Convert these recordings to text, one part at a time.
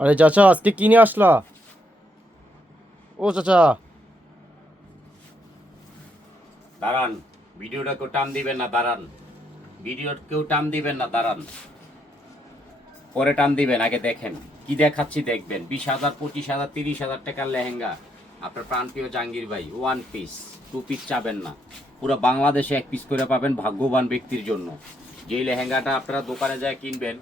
আরে চাচা, আজকে কি নিয়ে আসলা? ও চাচা। দাঁড়ান, ভিডিওটা কেউ টান দিবেন না, দাঁড়ান। ভিডিও কেউ টান দিবেন না, দাঁড়ান। পরে টান দিবেন, আগে দেখেন কি দেখাচ্ছি, দেখবেন। 20,000, 25,000, 30,000 টাকার লেহেঙ্গা আপনার প্রাণপ্রিয় জাহাঙ্গীর ভাই ওয়ান পিস, টু পিস চাবেন না, পুরো বাংলাদেশে এক পিস করে পাবেন ভাগ্যবান ব্যক্তির জন্য। যেই লেহেঙ্গাটা আপনারা দোকানে যায় কিনবেন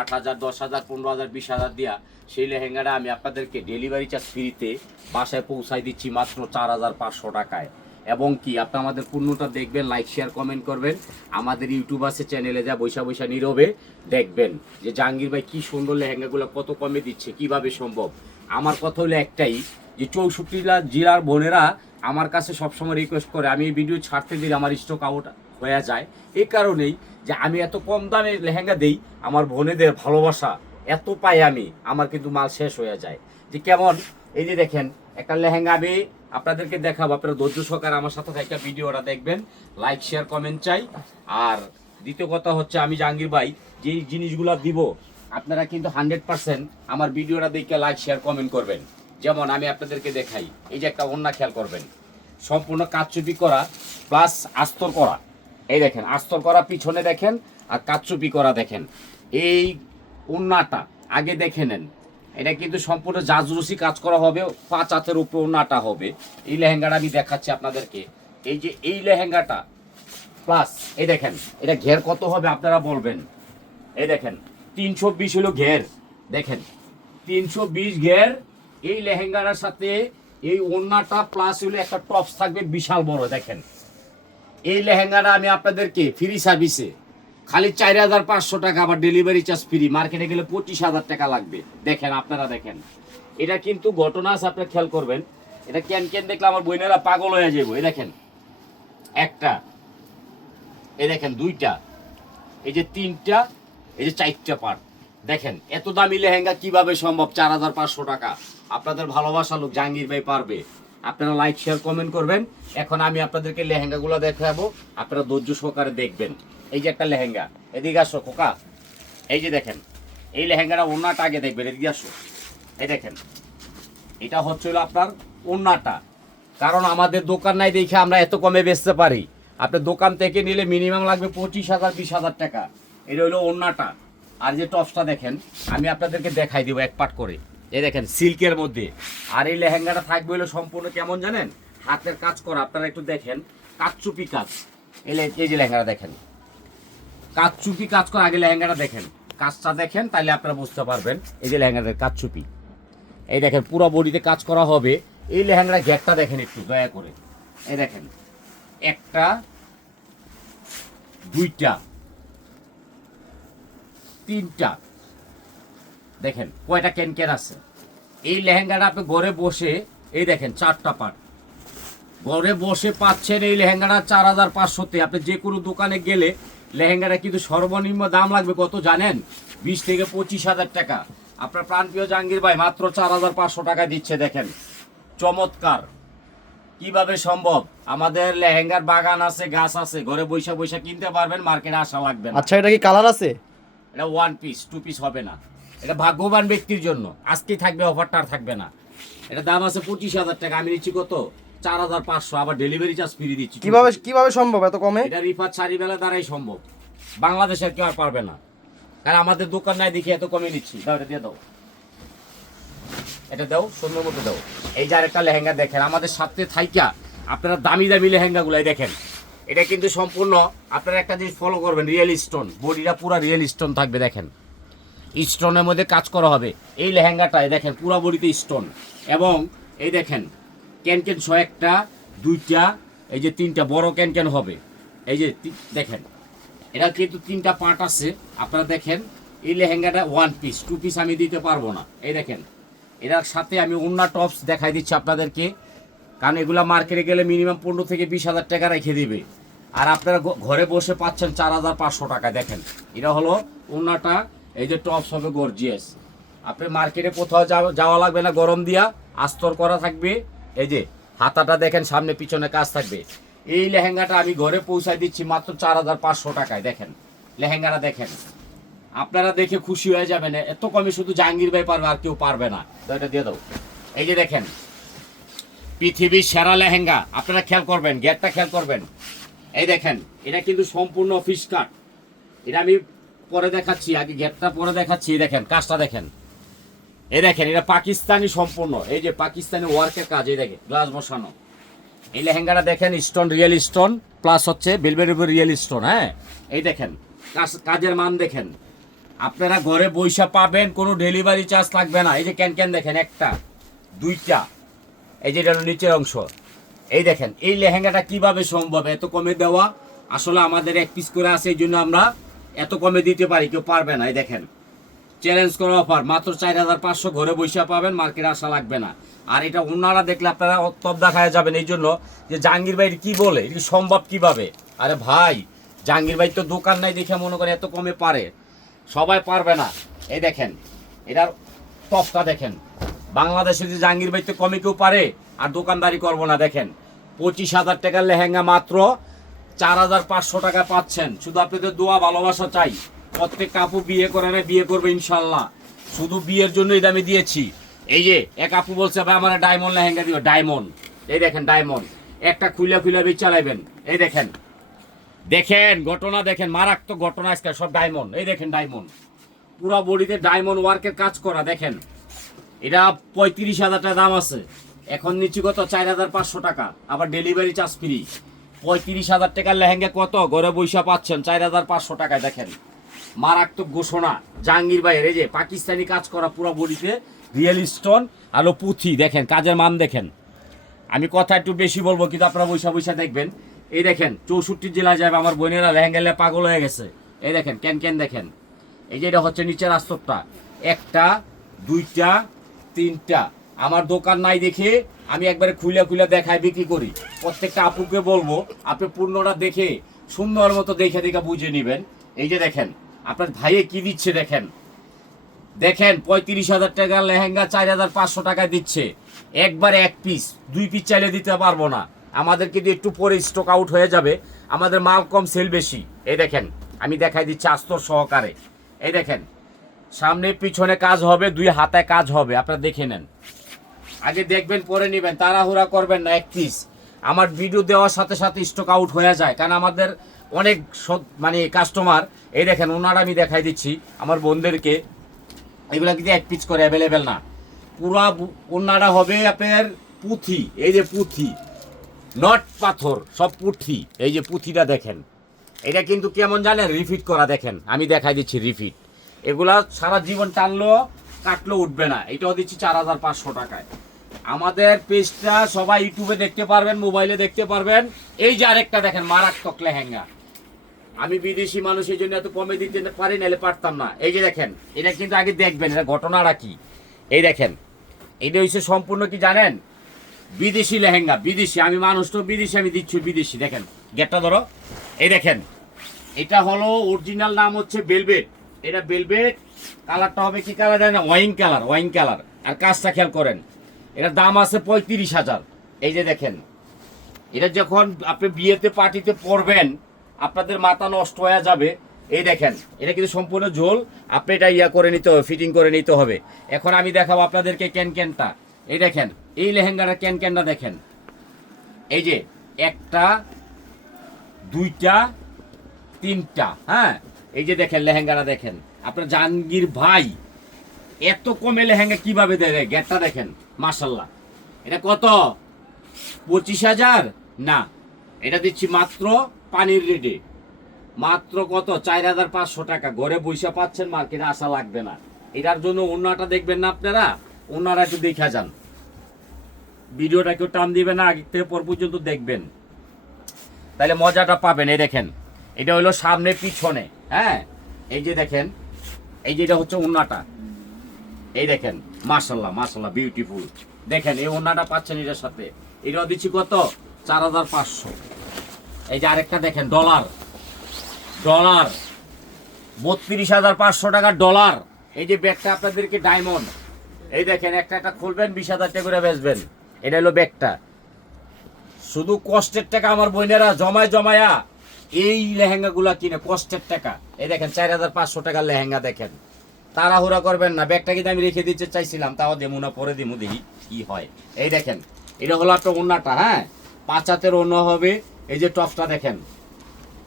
8,000, 10,000, 15,000, 20,000 দিয়া, সেই লেহেঙ্গাটা আমি আপনাদেরকে ডেলিভারি চার্জ ফ্রিতে বাসায় পৌঁছায় দিচ্ছি মাত্র 4,500 টাকায়। এবং কি আপনি আমাদের পণ্যটা দেখবেন, লাইক শেয়ার কমেন্ট করবেন, আমাদের ইউটিউব আছে চ্যানেলে যা বৈশা বৈশা নীরবে দেখবেন যে জাহাঙ্গীর ভাই কি সুন্দর লেহেঙ্গাগুলো কত কমে দিচ্ছে, কিভাবে সম্ভব। আমার কথা হলো একটাই, যে 64 জেলার বোনেরা আমার কাছে সবসময় রিকোয়েস্ট করে, আমি এই ভিডিও ছাড়তে দিলে আমার স্টক আউট হয়ে যায়। এই কারণেই যে আমি এত কম দামে লেহেঙ্গা দেই, আমার বোনেদের ভালোবাসা এত পাই আমি, আমার কিন্তু মাল শেষ হয়ে যায়। যে কেমন, এই যে দেখেন একটা লেহেঙ্গা আমি আপনাদেরকে দেখাবো, আপনারা ধৈর্য সহকারে আমার সাথে একটা ভিডিওটা দেখবেন, লাইক শেয়ার কমেন্ট চাই। আর দ্বিতীয় কথা হচ্ছে, আমি জাহাঙ্গীর ভাই যেই জিনিসগুলো দিব আপনারা কিন্তু 100% আমার ভিডিওটা দেখে লাইক শেয়ার কমেন্ট করবেন। যেমন আমি আপনাদেরকে দেখাই, এই যে একটা ওড়না, খেয়াল করবেন, সম্পূর্ণ কাচচুপি করা প্লাস আস্তর করা। এই দেখেন আস্তর করা পিছনে দেখেন, আর কাচচুপি করা দেখেন। এই ওড়নাটা আগে দেখে নেন, এটা কিন্তু সম্পূর্ণ জাজরুসি কাজ করা হবে, 5 হাতের উপরে ওড়নাটা হবে। এই লেহেঙ্গাটা আমি দেখাচ্ছি আপনাদেরকে। এই যে এই লেহেঙ্গাটা প্লাস এই দেখেন, এটা ঘের কত হবে আপনারা বলবেন। এই দেখেন 320 হলো ঘের, দেখেন 320 ঘের। এই লেহেঙ্গাটার সাথে এই ওড়নাটা প্লাস হলো একটা টপস থাকবে বিশাল বড়, দেখেন। এই লেহেঙ্গাটা আমি আপনাদেরকে ফ্রি সার্ভিসে খালি 4,500 টাকা, আবার ডেলিভারি চার্জ ফ্রি। মার্কেটে গেলে 25,000 টাকা লাগবে। দেখেন আপনারা দেখেন, এটা কিন্তু ঘটনা আছে, আপনারা খেয়াল করবেন। এটা কেন কেন দেখলে আমার বোনেরা পাগল হয়ে যাবো। এই দেখেন একটা, এই দেখেন দুইটা, এই যে তিনটা, এই যে চারটা পার্ট। দেখেন এত দামি লেহেঙ্গা কিভাবে সম্ভব? 4,500 টাকা। আপনাদের ভালোবাসা লোক জাহাঙ্গীর ভাই পারবে। আপনারা লাইক শেয়ার কমেন্ট করবেন। এখন আমি আপনাদেরকে লেহেঙ্গাগুলো দেখাবো, আপনারা ধৈর্য সহকারে দেখবেন। এই যে একটা লেহেঙ্গা, এদিকে আসো খোকা। এই যে দেখেন এই লেহেঙ্গাটা ওড়নাটা আগে দেখবেন, এদিকে আসো। এই দেখেন এটা হচ্ছিল আপনার ওড়নাটা। কারণ আমাদের দোকান নাই দেখে আমরা এত কমে বেচতে পারি। আপনার দোকান থেকে নিলে মিনিমাম লাগবে 25,000, 20,000 টাকা। এটা হলো ওড়নাটা। আর যে টপসটা দেখেন, আমি আপনাদেরকে দেখাই দিব এক পাট করে। এই দেখেন সিল্কের মধ্যে। আর এই লেহেঙ্গাটা থাকবে হলো সম্পূর্ণ কেমন জানেন, হাতের কাজ করা। আপনারা একটু দেখেন, কাচচুপি কাজ। এই যে লেহেঙ্গাটা দেখেন, কাচচুপি কাজ করা। আগে লেহেঙ্গাটা দেখেন, কাজটা দেখেন, তাহলে আপনারা বুঝতে পারবেন। এই যে লেহেঙ্গাটা কাচচুপি, এই দেখেন পুরো বডিতে কাজ করা হবে। এই লেহেঙ্গার ঘেরটা দেখেন একটু দয়া করে। এই দেখেন একটা, দুইটা, তিনটা, দেখেন কয়টা ক্যান ক্যান আছে। এই লেহেঙ্গাটা আপনি ঘরে বসে, এই দেখেন 4টা পার্ট, ঘরে বসে পাচ্ছেন এই লেহেঙ্গাটা 4,500-তে। আপনি যে কোনো দোকানে গেলে লেহেঙ্গাটা কিন্তু সর্বনিম্ন দাম লাগবে কত জানেন? 20 থেকে 25,000 টাকা। আপনার প্রাণপ্রিয় জাহাঙ্গীর ভাই মাত্র 4,500 টাকায় দিচ্ছে। দেখেন চমৎকার, কিভাবে সম্ভব? আমাদের লেহেঙ্গার বাগান আছে, গাছ আছে, ঘরে বৈশা বৈশা কিনতে পারবেন, মার্কেটে আসা লাগবে না। আচ্ছা, এটা কি কালার আছে? এটা ওয়ান পিস, টু পিস হবে না। এটা ভাগ্যবান ব্যক্তির জন্য আজকেই থাকবে, অফারটা আর থাকবে না। এটা দাম আছে 25,000 টাকা, আমি নিচ্ছি কত? 4,500, আবার ডেলিভারি চার্জ ফ্রি দিচ্ছি। কিভাবে কিভাবে সম্ভব এত কমে? এটা রিফাত শাড়িবেলা দ্বারাই সম্ভব, বাংলাদেশের কেউ আর পারবে না। কারণ আমাদের দোকান নাই দেখে এত কমে নিচ্ছি। দাও, এটা দিয়ে দাও, এটা দাও, সুন্দর মতো দাও। এই যে আরেকটা লেহেঙ্গা দেখেন আমাদের সাথে থাইকা, আপনারা দামি দামি লেহেঙ্গাগুলাই দেখেন। এটা কিন্তু সম্পূর্ণ আপনারা একটা জিনিস ফলো করবেন, রিয়েল স্টোন, বডিটা পুরো রিয়েল স্টোন থাকবে। দেখেন স্টোনের মধ্যে কাজ করা হবে। এই লেহেঙ্গাটায় দেখেন পুরো বডিতে স্টোন। এবং এই দেখেন ক্যানক্যান সহ একটা, দুইটা, এই যে তিনটা বড় ক্যানক্যান হবে। এই যে দেখেন এটা কিন্তু 3টা পার্ট আছে। আপনারা দেখেন এই লেহেঙ্গাটা ওয়ান পিস, টু পিস আমি দিতে পারবো না। এই দেখেন এটার সাথে আমি ওড়না টপস দেখাই দিচ্ছি আপনাদেরকে, কারণ এগুলা মার্কেটে গেলে মিনিমাম 15 থেকে 20,000 টাকা রেখে দিবে। আর আপনারা ঘরে বসে পাচ্ছেন 4,500 টাকা। দেখেন এটা হলো ওড়নাটা, এই যে টপস হবে গর্জিয়াস। আপনি মার্কেটে কোথাও যাওয়া লাগবে না, গরম দিয়া আস্তর করা থাকবে। এই যে হাতাটা দেখেন, সামনে পিছনে কাজ থাকবে। এই লেহেঙ্গাটা আমি ঘরে পৌঁছায় দিচ্ছি মাত্র 4,500 টাকায়। দেখেন লেহেঙ্গাটা দেখেন, আপনারা দেখে খুশি হয়ে যাবেন, এত কমে শুধু জাহাঙ্গীর ভাই পারবে, আর কেউ পারবে না। তো এটা দিয়ে দাও। এই যে দেখেন পৃথিবীর সেরা লেহেঙ্গা, আপনারা খেয়াল করবেন, গেটটা খেয়াল করবেন। এই দেখেন এটা কিন্তু সম্পূর্ণ অফিস কাট, এটা আমি পরে দেখাচ্ছি, আগে গেটটা পরে দেখাচ্ছি। এই দেখেন কাজটা দেখেন, এই দেখেন এটা পাকিস্তানি সম্পূর্ণ, এই যে পাকিস্তানি ওয়ার্কের কাজ। এই দেখেন গ্লাস বসানো এই লেহেঙ্গাটা দেখেন, স্টোন রিয়েল স্টোন প্লাস হচ্ছে বেলভেটের উপর রিয়েল স্টোন। হ্যাঁ এই দেখেন কাজের মান দেখেন, আপনারা ঘরে বৈশা পাবেন, কোনো ডেলিভারি চার্জ লাগবে না। এই যে ক্যান দেখেন, একটা দুইটা, এই যে এটা হলো নিচের অংশ। এই দেখেন এই লেহেঙ্গাটা কিভাবে সম্ভব এত কমে দেওয়া, আসলে আমাদের এক পিস করে আছে, এই জন্য আমরা এত কমে দিতে পারি, কেউ পারবে না। এই দেখেন চ্যালেঞ্জ করা অফার, মাত্র 4500, ঘরে বৈশা পাবেন, মার্কেটে আসা লাগবে না। আর এটা ওনারা দেখলে আপনারা তবদা খায় যাবেন, এই জন্য যে জাহাঙ্গীর ভাই কি বলে, এটা সম্ভব কিভাবে? আরে ভাই জাহাঙ্গীর ভাই তো দোকান নাই দেখে মনে করে এত কমে পারে, সবাই পারবে না। এই দেখেন এটার টপটা দেখেন, বাংলাদেশে যে জাহাঙ্গীর ভাই তো কমে কেউ পারে, আর দোকানদারি করবো না। দেখেন 25,000 টাকার লেহেঙ্গা মাত্র 4500 টাকা পাচ্ছেন। শুধু আপনাদের দোয়া ভালোবাসা চাই, প্রত্যেক আপু বিয়ে করে না, বিয়ে করবে ইনশাল্লাহ, শুধু বিয়ের জন্য এই দামে দিয়েছি। এই যে এক আপু বলছে ভাই আমার ডায়মন্ড লেহেঙ্গা দিও, ডায়মন্ড। এই দেখেন ডায়মন্ড, একটা খুলে চালাইবেন। এই দেখেন দেখেন ঘটনা দেখেন, মারাত্মক ঘটনা আজকে, সব ডায়মন্ড। এই দেখেন ডায়মন্ড, পুরো বডিতে ডায়মন্ড ওয়ার্কের কাজ করা। দেখেন এটা 35,000 টাকা দাম আছে, এখন নিচ্ছি কত 4,500 টাকা, আবার ডেলিভারি চার্জ ফ্রি। 35,000 টাকার লেহেঙ্গা কত ঘরে বৈশা পাচ্ছেন 4,500 টাকায়। দেখেন মারাত্মক ঘোষণা জাহাঙ্গীর ভাইয়ের, এই যে পাকিস্তানি কাজ করা পুরো বডিতে রিয়েল স্টোন আলো পুঁথি। দেখেন কাজের মান দেখেন, আমি কথা একটু বেশি বলবো কিন্তু আপনারা বৈশা দেখবেন। এই দেখেন 64 জেলা যাবে, আমার বোনেরা লেহেঙ্গা পাগল হয়ে গেছে। এই দেখেন ক্যান দেখেন, এই যে এটা হচ্ছে নিচের আস্তরটা, একটা দুইটা তিনটা। আমার দোকান নাই দেখে আমি একবারে খুলে দেখাই বিক্রি করি। প্রত্যেকটা আপুকে বলবো আপনি পূর্ণটা দেখে সুন্দর মতো দেখে বুঝে নেবেন। এই যে দেখেন আপনার ভাইয়ে কি দিচ্ছে, দেখেন 35,000 টাকার লেহেঙ্গা 4,500 টাকায় দিচ্ছে, একবার এক পিস, 2 পিস চাইলে দিতে পারবো না, আমাদের কিন্তু একটু পরে স্টক আউট হয়ে যাবে, আমাদের মাল কম সেল বেশি। এই দেখেন আমি দেখাই দিচ্ছি আস্তর সহকারে। এই দেখেন সামনে পিছনে কাজ হবে, 2 হাতায় কাজ হবে, আপনারা দেখে নেন, আগে দেখবেন পরে নেবেন, তাড়াহুড়া করবেন না। এক পিস আমার ভিডিও দেওয়ার সাথে সাথে স্টক আউট হয়ে যায়, কারণ আমাদের অনেক মানে কাস্টমার। এই দেখেন ওনারা আমি দেখাই দিচ্ছি আমার বোনদেরকে, এগুলা কিন্তু এক পিস করে অ্যাভেলেবেল না, পুরা ওনারা হবে আপনার পুঁথি। এই যে পুঁথি, নট পাথর, সব পুঁথি। এই যে পুঁথিটা দেখেন, এটা কিন্তু কেমন জানেন, রিফিট করা। দেখেন আমি দেখাই দিচ্ছি রিফিট, এগুলা সারা জীবন টানলেও কাটলেও উঠবে না। এটাও দিচ্ছি 4,500 টাকায়। আমাদের পেজটা সবাই ইউটিউবে দেখতে পারবেন, মোবাইলে দেখতে পারবেন। এই যে আরেকটা দেখেন মারাত্মক লেহেঙ্গা, আমি বিদেশি মানুষ এই জন্য এত কমে দিতে পারি, নাহলে পারতাম না। এই যে দেখেন এটা কিন্তু আগে দেখবেন এটা ঘটনাটা কি। এই দেখেন এটা হচ্ছে সম্পূর্ণ কি জানেন, বিদেশি লেহেঙ্গা, বিদেশি। আমি মানুষ তো বিদেশি, আমি দিচ্ছি বিদেশি। দেখেন গেটটা ধরো, এই দেখেন এটা হলো অরিজিনাল নাম হচ্ছে বেলভেট। এটা বেলভেট, কালারটা হবে কি কালার জানেন, ওয়াইন কালার। আর কাজটা খেয়াল করেন, এটার দাম আছে 35,000। এই যে দেখেন এটা যখন আপনি বিয়েতে পার্টিতে পরবেন আপনাদের মাথা নষ্ট হয়ে যাবে। এই দেখেন এটা কিন্তু সম্পূর্ণ ঝোল, আপনি এটা করে নিতে হবে, ফিটিং করে নিতে হবে। এখন আমি দেখাবো আপনাদেরকে ক্যানটা। এই দেখেন এই লেহেঙ্গাটা ক্যানটা দেখেন, এই যে একটা দুইটা তিনটা। হ্যাঁ এই যে দেখেন লেহেঙ্গাটা দেখেন, আপনার জাহাঙ্গীর ভাই এত কমে লেহেঙ্গা কিভাবে দেয়, গেটটা দেখেন মাশাল্লাহ। এটা কত 25,000 না, এটা দিচ্ছি মাত্র পানির রেটে, মাত্র কত 4,500 টাকা, ঘরে বৈশা পাচ্ছেন, মার্কেটে আসা লাগবে না। এটার জন্য ওনাটা দেখবেন না আপনারা, ওনারা একটু দেখা যান, ভিডিওটা কেউ টান দিবেন না, আগে থেকে পর পর্যন্ত দেখবেন, তাহলে মজাটা পাবেন। এই দেখেন এটা হলো সামনে পিছনে। হ্যাঁ এই যে দেখেন, এই যে এটা হচ্ছে ওন্নাটা, এই দেখেন মাশাল্লাহ বিউটিফুল। দেখেন এই ওন্নাটা পাচ্ছেন এটার সাথে, এটাও দিচ্ছি কত 4,500। এই যে আরেকটা দেখেন ডলার 32,500 টাকার ডলার। এই যে ব্যাগটা আপনাদেরকে ডায়মন্ড, এই দেখেন একটা খুলবেন 20,000 টাকা করে বেচবেন। এটা হলো ব্যাগটা, শুধু কষ্টের টাকা আমার বোনেরা জমায়া এই লেহেঙ্গাগুলা কিনে কষ্টের টাকা। এই দেখেন 4500 টাকার লেহেঙ্গা দেখেন। তাড়াহুড়া করবেন না, ব্যাগটা কিন্তু আমি রেখে দিতে চাইছিলাম, তাও দেবো না, পরে দেবো, দেখি কি হয়। এই দেখেন এটা হলো আপনার ওড়নাটা, হ্যাঁ 5 হাতের ওড়না হবে। এই যে টপসটা দেখেন,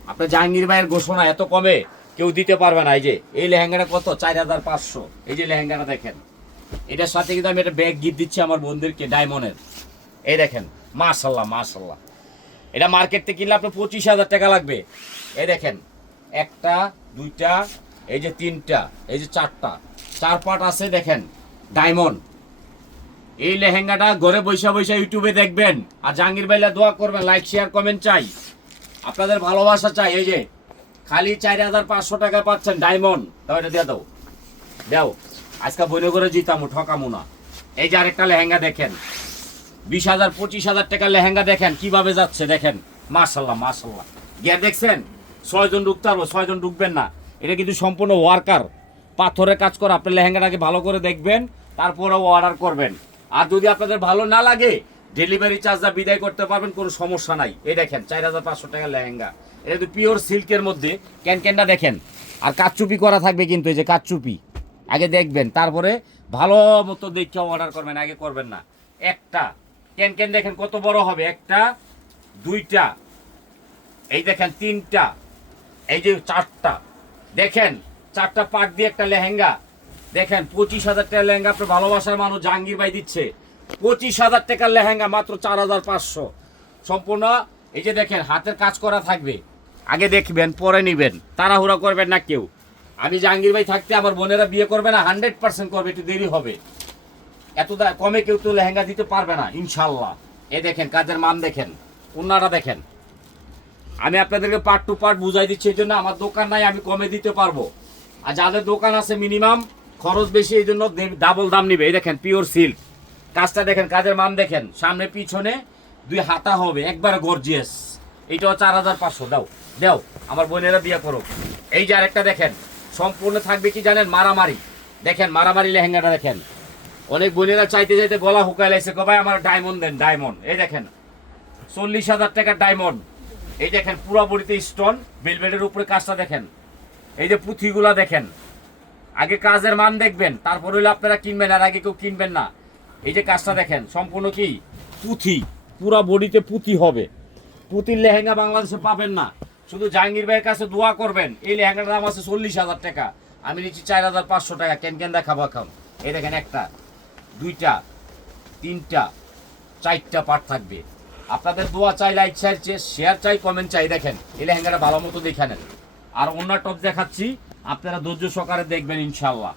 আপনার জাহাঙ্গীর ভাইয়ের ঘোষণা এত কমে কেউ দিতে পারবে না। এই যে এই লেহেঙ্গাটা কত, 4500। এই যে লেহেঙ্গাটা দেখেন, এটার সাথে কিন্তু আমি একটা ব্যাগ গিফট দিচ্ছি আমার বন্ধুদেরকে ডায়মন্ডের। এই দেখেন মাশাল্লাহ মাশাল্লাহ, এটা মার্কেট থেকে কিনলে আপনার 25,000 টাকা লাগবে। এই দেখেন একটা, দুইটা, এই যে তিনটা, এই যে চারটা, 4 পার্ট আছে দেখেন ডায়মন্ড। এই লেহেঙ্গাটা ঘরে বৈশা বৈশা ইউটিউবে দেখবেন, আর জাহাঙ্গীর ভাইলা দোয়া করবেন, লাইক শেয়ার কমেন্ট চাই, আপনাদের ভালোবাসা চাই। এই যে খালি 4500 টাকা পাচ্ছেন ডায়মন্ড, তাও এটা দিয়ে দাও, দাও, আজকে বইনে করে জিতামু, ঠকামু না। এই যে আরেকটা লেহেঙ্গা দেখেন, 20,000 25,000 টাকার লেহেঙ্গা দেখেন কিভাবে যাচ্ছে, দেখেন মাশাল্লাহ মাশাল্লাহ। গিয়ার দেখছেন, 6 জন ঢুকতে পারবো, 6 জন ঢুকবেন না। এটা কিন্তু সম্পূর্ণ ওয়ার্কার, পাথরের কাজ করা। আপনি লেহেঙ্গাটাকে ভালো করে দেখবেন, তারপরে অর্ডার করবেন। আর যদি আপনাদের ভালো না লাগে ডেলিভারি চার্জটা বিদায় করতে পারবেন, কোনো সমস্যা নাই। এই দেখেন 4500 টাকার লেহেঙ্গা, এটা কিন্তু পিওর সিল্কের মধ্যে। ক্যানক্যানটা দেখেন, আর কাচচুপি করা থাকবে কিন্তু, এই যে কাচচুপি আগে দেখবেন, তারপরে ভালো মতো দেখে অর্ডার করবেন, আগে করবেন না। একটা ক্যানক্যান দেখেন কত বড় হবে, একটা, দুইটা, এই দেখেন তিনটা, এই যে চারটা, দেখেন 4টা পার্ট দিয়ে একটা লেহেঙ্গা। দেখেন 25,000 টাকার লেহেঙ্গা আপনার ভালোবাসার মানুষ জাহাঙ্গীর ভাই দিচ্ছে। 25,000 টাকার লেহেঙ্গা মাত্র 4500 সম্পূর্ণ। এই যে দেখেন হাতের কাজ করা থাকবে, আগে দেখবেন পরে নিবেন, তাড়াহুড়া করবেন না কেউ। আমি জাহাঙ্গীর ভাই থাকতে আমার বোনেরা বিয়ে করবে না, 100% করবে, একটু দেরি হবে। এত কমে কেউ তো লেহেঙ্গা দিতে পারবে না ইনশাল্লাহ। এ দেখেন কাজের মান দেখেন, ওনারা দেখেন। আমি আপনাদেরকে পার্ট টু পার্ট বুঝাই দিচ্ছি, এই জন্য আমার দোকান নাই, আমি কমে দিতে পারবো। আর যাদের দোকান আছে মিনিমাম খরচ বেশি, এই জন্য ডাবল দাম নিবে। এই দেখেন পিওর সিল্ক, কাজটা দেখেন, কাজের মান দেখেন, সামনে পিছনে 2 হাতা হবে, একবারে গর্জিয়াস। এইটাও 4500। দাও দাও, আমার বোনেরা বিয়ে করো। এই যে আরেকটা দেখেন, সম্পূর্ণ থাকবে কি জানেন, মারামারি। দেখেন মারামারি লেহেঙ্গাটা দেখেন, অনেক বোনেরা চাইতে চাইতে গলা হুকাই লাইছে, ভাই আমার ডায়মন্ড দেন, ডায়মন্ড। এই দেখেন 40,000 টাকার ডায়মন্ড। এই দেখেন পুরো বডিতে স্টোন, ভেলভেটের উপরে কাজটা দেখেন, এই যে পুঁথিগুলা দেখেন। আগে কাজের মান দেখবেন, তারপর হইলে আপনারা কিনবেন, আর আগে কেউ কিনবেন না। এই যে কাজটা দেখেন, সম্পূর্ণ কি পুঁথি, পুরো বডিতে পুঁথি হবে। পুঁথির লেহেঙ্গা বাংলাদেশে পাবেন না, শুধু জাহাঙ্গীর ভাইয়ের কাছে দোয়া করবেন। এই লেহেঙ্গাটার দাম আছে 40,000 টাকা, আমি নিচ্ছি 4500 টাকা। কেন দেখাবো এখন। এই দেখেন একটা, দুইটা, তিনটা, 4টা পার্ট থাকবে। আপনাদের দোয়া চাই, লাইক শেয়ার চাই, কমেন্ট চাই। দেখেন এই লেহেঙ্গাটা ভালো মতো দেখে নেন। আর অন্য টপ দেখাচ্ছি, আপনারা ধৈর্য সহকারে দেখবেন ইনশাল্লাহ।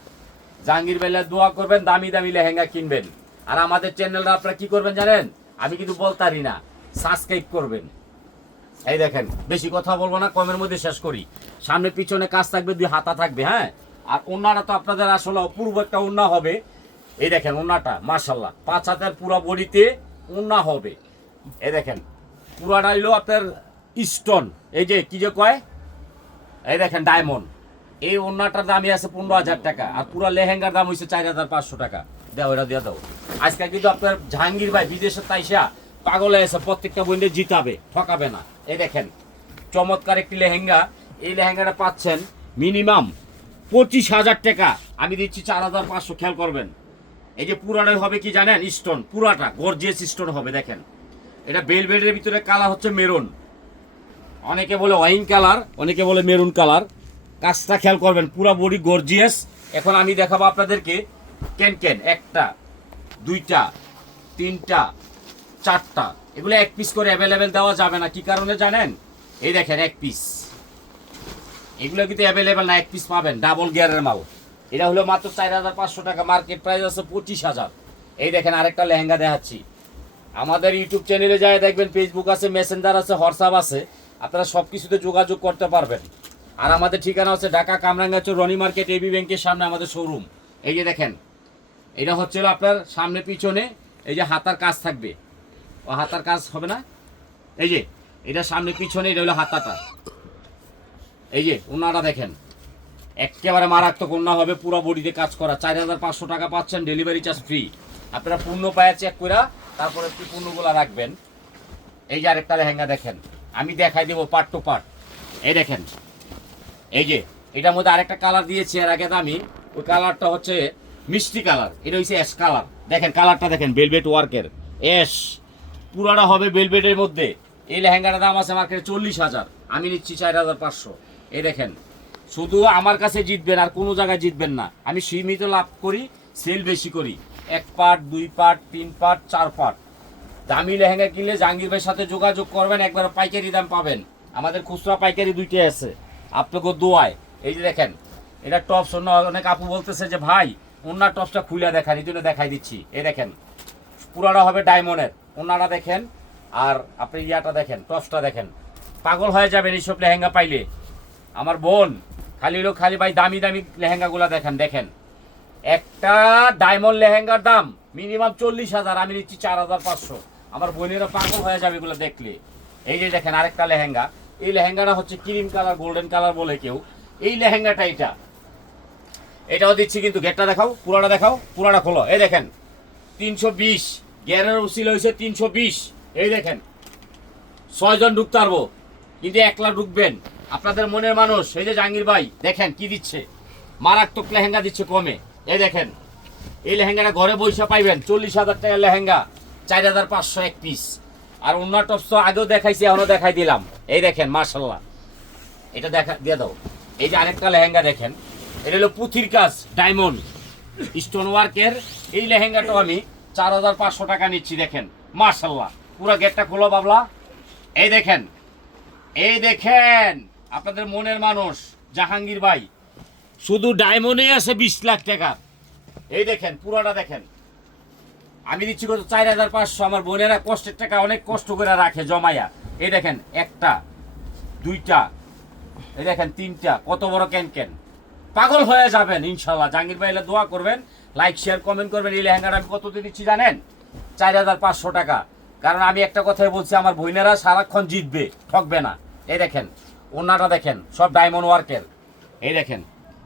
জাহাঙ্গীর ভাইলা দোয়া করবেন, দামি দামি লেহেঙ্গা কিনবেন। আর আমাদের চ্যানেলটা আপনারা কি করবেন জানেন, আমি কিন্তু বলতারি না, সাবস্ক্রাইব করবেন। এই দেখেন বেশি কথা বলবো না, কমের মধ্যে শেষ করি। সামনে পিছনে কাজ থাকবে, 2 হাতা থাকবে, হ্যাঁ। আর ওন্নাটা তো আপনাদের আসলে অপূর্ব একটা ওন্না হবে। এই দেখেন ওন্নাটা মাশাল্লাহ, 5 হাতের পুরো বডিতে ওন্না হবে। এই দেখেন পুরাটা হইলো আপনার স্টোন, এই যে কি যে কয়, এই দেখেন ডায়মন্ড। এই ওন্নাটার দামই আছে 15,000 টাকা, আর পুরো লেহেঙ্গার দাম হয়েছে 4500 টাকা। দাও এটা দিয়ে দাও। আজকে কিন্তু আপনার জাহাঙ্গীর ভাই বিদেশে তাইসা পাগল হয়েছে, প্রত্যেকটা বইনে জিতাবে, ঠকাবে না। এই দেখেন চমৎকার একটি লেহেঙ্গা। এই লেহেঙ্গাটা পাচ্ছেন মিনিমাম 25,000 টাকা, আমি দিচ্ছি 4500। খেয়াল করবেন, এই যে পুরাটাই হবে কি জানেন, স্টোন, পুরাটা গর্জিয়াস স্টোন হবে। দেখেন এটা বেলভেটের ভিতরে কালার হচ্ছে মেরুন, অনেকে বলে ওয়াইন কালার, অনেকে বলে মেরুন কালার। কাজটা খেয়াল করবেন, পুরা বডি গর্জিয়াস। এখন আমি দেখাবো আপনাদেরকে ক্যান, একটা, দুইটা, তিনটা, 4টা, এগুলো 1 পিস করে অ্যাভেলেবেল দেওয়া যাবে না। কি কারণে জানেন, এই দেখেন 1 পিস, এগুলো কিন্তু অ্যাভেলেবেল না, 1 পিস পাবেন, ডাবল গিয়ারের মাল। এটা হলো মাত্র 4500 টাকা, মার্কেট প্রাইস আছে 25,000। এই দেখেন আরেকটা লেহেঙ্গা দেখাচ্ছি। আমাদের ইউটিউব চ্যানেলে যায় দেখবেন, ফেসবুক আছে, মেসেঞ্জার আছে, হোয়াটসঅ্যাপ আছে, আপনারা সব কিছুতে যোগাযোগ করতে পারবেন। আর আমাদের ঠিকানা হচ্ছে ঢাকা কামরাঙ্গাচর রনি মার্কেট, এবি ব্যাংকের সামনে আমাদের শোরুম। এই যে দেখেন এটা হচ্ছে আপনার সামনে পিছনে, এই যে হাতার কাজ থাকবে, ও হাতার কাজ হবে না, এই যে এটা সামনে পিছনে, এটা হলো হাতাটা। এই যে ওনারা দেখেন একেবারে মারাত্মক ওন্না হবে, পুরো বডিতে কাজ করা। 4500 টাকা পাচ্ছেন, ডেলিভারি চার্জ ফ্রি। আপনারা পূর্ণ পায়া চেক করে তারপরে একটু পূর্ণগুলা রাখবেন। এই যে আরেকটা লেহেঙ্গা দেখেন, আমি দেখাই দেবো পার্ট টু পার্ট। এই দেখেন, এই যে এটার মধ্যে আরেকটা কালার দিয়েছি এর আগে আমি, ওই কালারটা হচ্ছে মিষ্টি কালার, এটা হচ্ছে অ্যাশ কালার। দেখেন কালারটা দেখেন, ভেলভেট ওয়ার্কের অ্যাশ, পুরাটা হবে ভেলভেটের মধ্যে। এই লেহেঙ্গাটার দাম আছে মার্কেটে 40,000, আমি নিচ্ছি 4,500। এই দেখেন, শুধু আমার কাছে জিতবেন, আর কোনো জায়গায় জিতবেন না। আমি সীমিত লাভ করি, সেল বেশি করি। 1 পার্ট 2 পার্ট 3 পার্ট 4 পার্ট। দামি লেহেঙ্গা কিনলে জাহাঙ্গীর ভাইয়ের সাথে যোগাযোগ করবেন, একবার পাইকারি দাম পাবেন। আমাদের খুচরা পাইকারি দুইটাই আছে, আপনাকে দোয়ায়। এই যে দেখেন, এটা টপস, অন্য অনেক আপু বলতেছে যে ভাই ওনার টপসটা খুলে দেখান, এই জন্য দেখাই দিচ্ছি। এই দেখেন, পুরাটা হবে ডায়মন্ডের, ওনারা দেখেন, আর আপনি ইয়াটা দেখেন, টপসটা দেখেন, পাগল হয়ে যাবেন এইসব লেহেঙ্গা পাইলে। আমার বোন খালি ভাই দামি দামি লেহেঙ্গাগুলো দেখেন, দেখেন একটা ডায়মন্ড লেহেঙ্গার দাম মিনিমাম 40,000, আমি নিচ্ছি 4,500। আমার বোনেরা পাগল হয়ে যাবে এগুলো দেখলে। এই যে দেখেন আরেকটা লেহেঙ্গা, এই লেহেঙ্গাটা হচ্ছে ক্রিম কালার, গোল্ডেন কালার বলে কেউ। এই লেহেঙ্গাটা এটাও দিচ্ছি, কিন্তু গেটটা দেখাও, পুরাটা দেখাও, পুরাটা খোলো। এই দেখেন 320, গ্যারের উসিল হয়েছে 320। এই দেখেন 6 জন ঢুকতে পারবো, কিন্তু 1 লাখ ঢুকবেন আপনাদের মনের মানুষ। এই যে জাহাঙ্গীর ভাই দেখেন কি দিচ্ছে, মারাত্মক লেহেঙ্গা দিচ্ছে কমে। এই দেখেন, এই লেহেঙ্গাটা ঘরে বৈশা পাইবেন 40,000 টাকার লেহেঙ্গা, 4,500 এক পিস। আর অন্য টপস তো আগেও দেখাইছি, এখনো দেখাই দিলাম। এই দেখেন মাশাল্লাহ, এটা দেখা দিয়ে দাও। এই যে আরেকটা লেহেঙ্গা দেখেন, এটা হলো পুঁথির কাজ, ডায়মন্ড স্টোন ওয়ার্কের। এই লেহেঙ্গাটাও আমি 4,500 টাকা নিচ্ছি। দেখেন মাশাল্লাহ, পুরো গেটটা খোলো বাবলা। এই দেখেন, এই দেখেন আপনাদের মনের মানুষ জাহাঙ্গীর ভাই, শুধু ডায়মন্ডে আছে 20 লাখ টাকা। এই দেখেন পুরোটা দেখেন, আমি দিচ্ছি কত, 4,500। আমার বোনেরা কষ্টের টাকা অনেক কষ্ট করে রাখে জমাইয়া। এই দেখেন একটা, দুইটা, এই দেখেন তিনটা, কত বড় ক্যান। পাগল হয়ে যাবেন ইনশাল্লাহ। জাহাঙ্গীর ভাই দোয়া করবেন, লাইক শেয়ার কমেন্ট করবেন। এই লেহেঙ্গাটা আমি কত দিচ্ছি জানেন? 4,500 টাকা। কারণ আমি একটা কথাই বলছি, আমার বোনেরা সারাক্ষণ জিতবে, ঠকবে না। এই দেখেন ওনাটা দেখেন, সব ডায়মন্ড ওয়ার্কের। এই দেখেন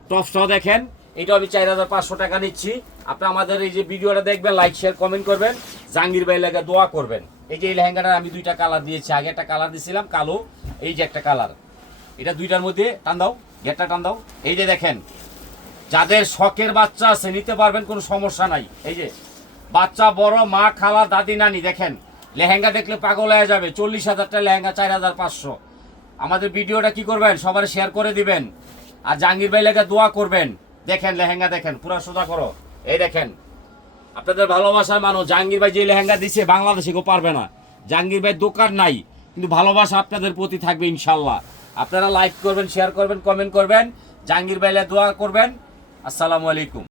টপসটাও দেখেন, এটাও আমি 4,500 টাকা নিচ্ছি। আপনি আমাদের এই যে ভিডিওটা দেখবেন, লাইক শেয়ার কমেন্ট করবেন, জাহাঙ্গীর ভাই লাগে দোয়া করবেন। এই যে এই লেহেঙ্গাটার আমি 2টা কালার দিয়েছি, আগে একটা কালার দিয়েছিলাম কালো, এই যে একটা কালার, এটা 2টার মধ্যে টান দাও, গেটটা টান দাও। এই যে দেখেন, যাদের শখের বাচ্চা আছে নিতে পারবেন, কোনো সমস্যা নাই। এই যে বাচ্চা, বড়, মা, খালা, দাদি, নানি, দেখেন লেহেঙ্গা দেখলে পাগল হয়ে যাবে। 40,000 টাকা লেহেঙ্গা, 4,500। আমাদের ভিডিওটা কি করবেন, সবার শেয়ার করে দিবেন, আর জাহাঙ্গীর ভাই লেগে দোয়া করবেন। দেখেন লেহেঙ্গা দেখেন, পুরো সোজা করো। এই দেখেন আপনাদের ভালোবাসার মানুষ জাহাঙ্গীর ভাই যে লেহেঙ্গা দিচ্ছে, বাংলাদেশে কেউ পারবে না। জাহাঙ্গীর ভাই দোকান নাই, কিন্তু ভালোবাসা আপনাদের প্রতি থাকবে ইনশাল্লাহ। আপনারা লাইক করবেন, শেয়ার করবেন, কমেন্ট করবেন, জাহাঙ্গীর ভাই দোয়া করবেন। আসসালামু আলাইকুম।